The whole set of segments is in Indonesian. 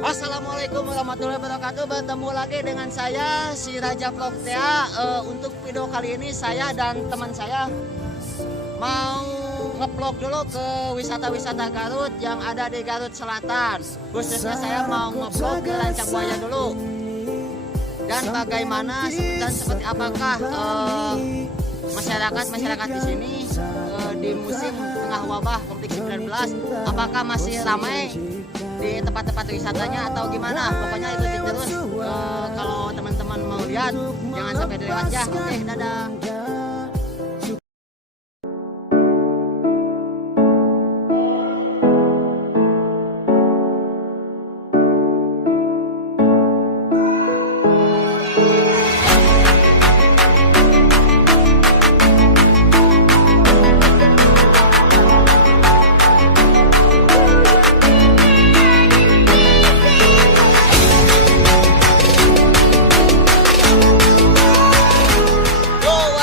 Assalamualaikum warahmatullahi wabarakatuh. Bertemu lagi dengan saya si Raja Vlog Tea. Untuk video kali ini saya dan teman saya mau ngevlog dulu ke wisata-wisata Garut yang ada di Garut Selatan. Khususnya saya mau ngevlog ke Lancabuaya dulu. Dan bagaimana dan seperti apakah masyarakat di sini di musim tengah wabah COVID-19, apakah masih ramai di tempat-tempat wisatanya atau gimana? Pokoknya ikutin terus. Kalau teman-teman mau lihat jangan sampai lewat ya. Oke, dadah.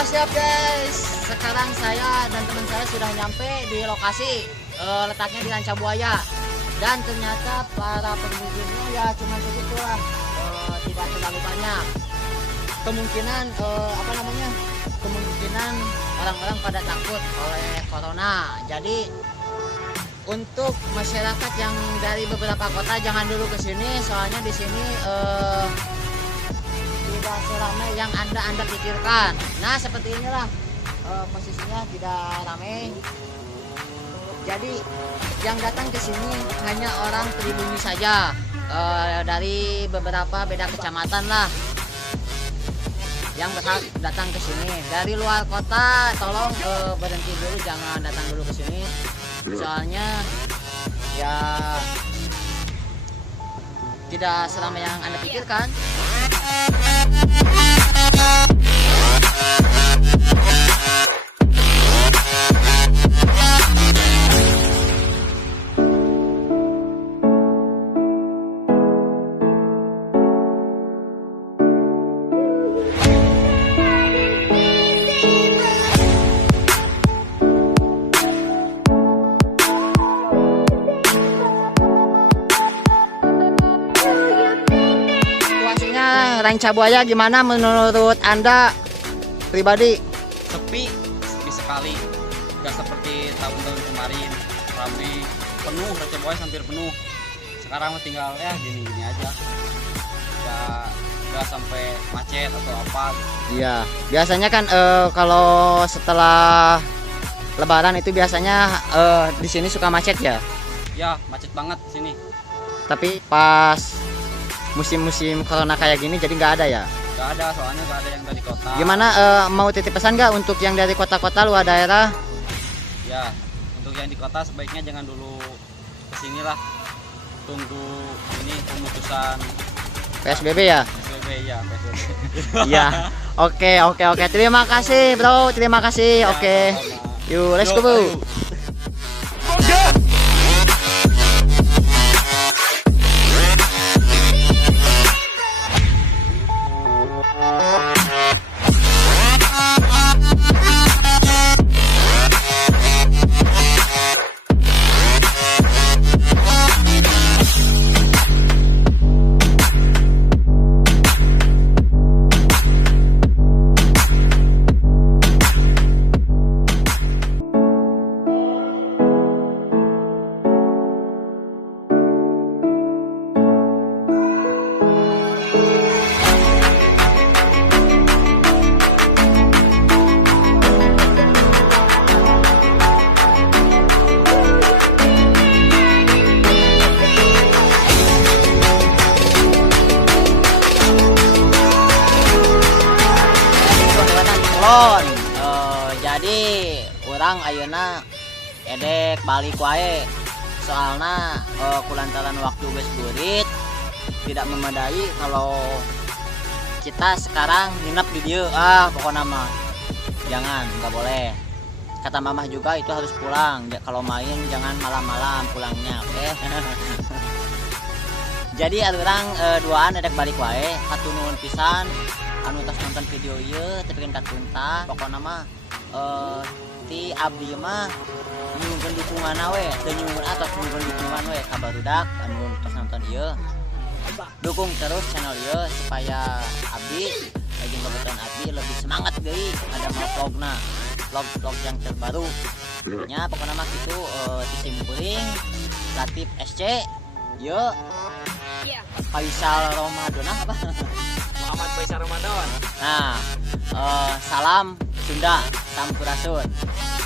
Siap guys, sekarang saya dan teman saya sudah nyampe di lokasi, letaknya di Lancabuaya, dan ternyata para pengunjungnya ya cuma segitulah, tidak terlalu banyak. Kemungkinan kemungkinan orang-orang pada takut oleh corona. Jadi untuk masyarakat yang dari beberapa kota jangan dulu ke sini, soalnya di sini tidak seramai yang anda pikirkan. Nah seperti inilah posisinya, tidak ramai. Jadi yang datang ke sini hanya orang pribumi saja, dari beberapa beda kecamatan lah yang berhak datang ke sini. Dari luar kota tolong berhenti dulu, jangan datang dulu ke sini, soalnya ya tidak seramai yang anda pikirkan. Lancabuaya gimana menurut anda pribadi? Sepi sekali, nggak seperti tahun-tahun kemarin ramai penuh. Lancabuaya hampir penuh. Sekarang tinggal ya gini aja, nggak sampai macet atau apa. Iya, biasanya kan kalau setelah Lebaran itu biasanya di sini suka macet ya? Ya macet banget di sini. Tapi pas musim-musim corona kayak gini jadi nggak ada ya? Nggak ada, soalnya nggak ada yang dari kota. Gimana, mau titip pesan nggak untuk yang dari kota-kota luar daerah? Ya, untuk yang di kota sebaiknya jangan dulu kesini lah. Tunggu ini pemutusan PSBB ya? PSBB ya, PSBB. Iya. Oke. Terima kasih bro, terima kasih. Ya, Oke. sama-sama. Yuk, let's go bro. Ayo. Jadi orang ayeuna edek balik wae, soalnya kulantaran waktu geus beurit tidak memadai kalau kita sekarang nginep di dieu. Pokoknya mah jangan, nggak boleh. Kata mamah juga itu harus pulang. Kalau main jangan malam-malam pulangnya, oke? Jadi orang duaan edek balik wae, hatur nuhun pisan anu tos nonton video ieu tepikeun ka tuntas. Pokona mah ti abdi mah nyuhun dukungan we, teu nyuhun atos nyuhun dukungan we ka barudak anu tos nonton ieu. dukung terus channel ieu supaya abdi lagi kebetulan abdi lebih semangat deui ada mau vlog yang terbaru nya pokoknya mah gitu disimpuling Latif SC yuk Faisal Ramadan apa Muhammad Faisal Ramadan. nah salam Sunda Sampurasun.